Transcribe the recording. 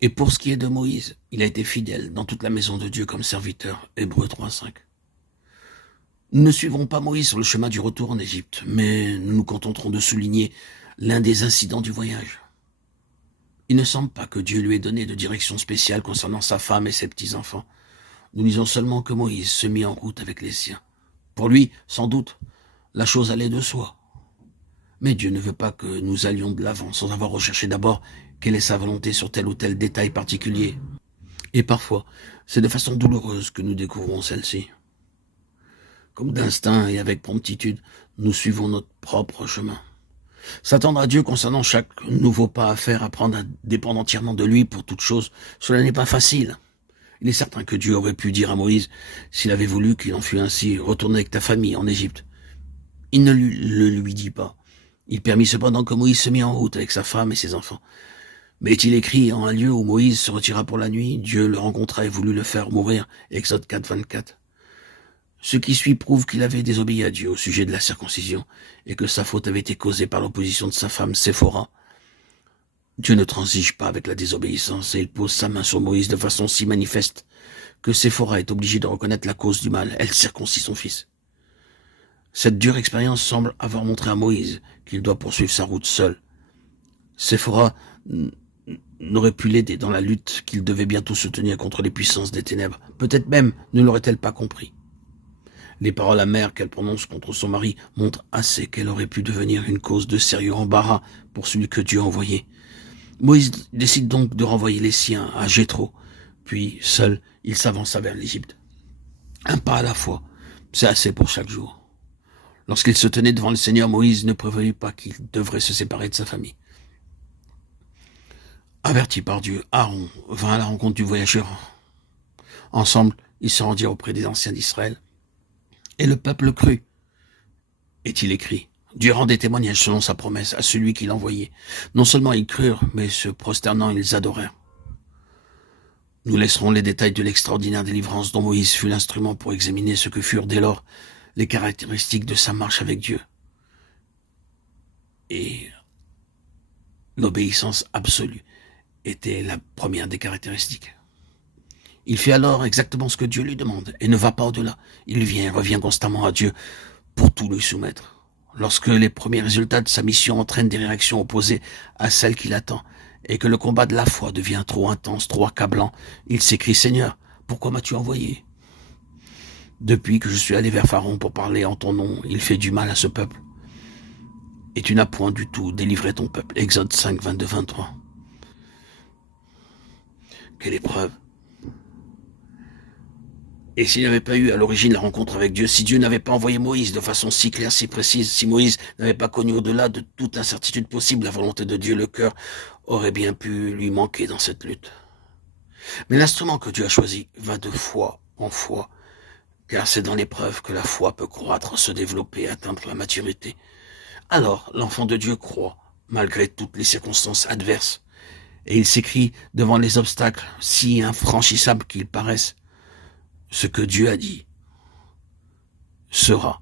Et pour ce qui est de Moïse, il a été fidèle dans toute la maison de Dieu comme serviteur. Hébreux 3:5. Nous ne suivrons pas Moïse sur le chemin du retour en Égypte, mais nous nous contenterons de souligner l'un des incidents du voyage. Il ne semble pas que Dieu lui ait donné de direction spéciale concernant sa femme et ses petits-enfants. Nous lisons seulement que Moïse se mit en route avec les siens. Pour lui, sans doute, la chose allait de soi. Mais Dieu ne veut pas que nous allions de l'avant sans avoir recherché d'abord quelle est sa volonté sur tel ou tel détail particulier. Et parfois, c'est de façon douloureuse que nous découvrons celle-ci. Comme d'instinct et avec promptitude, nous suivons notre propre chemin. S'attendre à Dieu concernant chaque nouveau pas à faire, apprendre à dépendre entièrement de lui pour toute chose, cela n'est pas facile. Il est certain que Dieu aurait pu dire à Moïse, s'il avait voulu qu'il en fût ainsi, retourne avec ta famille en Égypte. Il ne le lui dit pas. Il permit cependant que Moïse se mit en route avec sa femme et ses enfants. Mais est-il écrit en un lieu où Moïse se retira pour la nuit, Dieu le rencontra et voulut le faire mourir, Exode 4:24. Ce qui suit prouve qu'il avait désobéi à Dieu au sujet de la circoncision et que sa faute avait été causée par l'opposition de sa femme Séphora. Dieu ne transige pas avec la désobéissance et il pose sa main sur Moïse de façon si manifeste que Séphora est obligée de reconnaître la cause du mal. Elle circoncit son fils. Cette dure expérience semble avoir montré à Moïse qu'il doit poursuivre sa route seul. Séphora n'aurait pu l'aider dans la lutte qu'il devait bientôt soutenir contre les puissances des ténèbres. Peut-être même ne l'aurait-elle pas compris. Les paroles amères qu'elle prononce contre son mari montrent assez qu'elle aurait pu devenir une cause de sérieux embarras pour celui que Dieu a envoyé. Moïse décide donc de renvoyer les siens à Jéthro, puis seul, il s'avança vers l'Égypte. Un pas à la fois, c'est assez pour chaque jour. Lorsqu'il se tenait devant le Seigneur, Moïse ne prévoyait pas qu'il devrait se séparer de sa famille. Averti par Dieu, Aaron vint à la rencontre du voyageur. Ensemble, ils se rendirent auprès des anciens d'Israël. Et le peuple crut. Est-il écrit? Dieu rendait témoignage selon sa promesse à celui qui l'envoyait. Non seulement ils crurent, mais se prosternant, ils adorèrent. Nous laisserons les détails de l'extraordinaire délivrance dont Moïse fut l'instrument pour examiner ce que furent dès lors les caractéristiques de sa marche avec Dieu. Et l'obéissance absolue était la première des caractéristiques. Il fait alors exactement ce que Dieu lui demande et ne va pas au-delà. Il vient et revient constamment à Dieu pour tout lui soumettre. Lorsque les premiers résultats de sa mission entraînent des réactions opposées à celles qu'il attend et que le combat de la foi devient trop intense, trop accablant, il s'écrie « Seigneur, pourquoi m'as-tu envoyé ?» Depuis que je suis allé vers Pharaon pour parler en ton nom, il fait du mal à ce peuple. Et tu n'as point du tout délivré ton peuple. Exode 5, 22, 23. Quelle épreuve! Et s'il n'y avait pas eu à l'origine la rencontre avec Dieu, si Dieu n'avait pas envoyé Moïse de façon si claire, si précise, si Moïse n'avait pas connu au-delà de toute incertitude possible la volonté de Dieu, le cœur aurait bien pu lui manquer dans cette lutte. Mais l'instrument que Dieu a choisi va de foi en foi, car c'est dans l'épreuve que la foi peut croître, se développer, atteindre la maturité. Alors, l'enfant de Dieu croit, malgré toutes les circonstances adverses, et il s'écrie devant les obstacles si infranchissables qu'ils paraissent. Ce que Dieu a dit sera.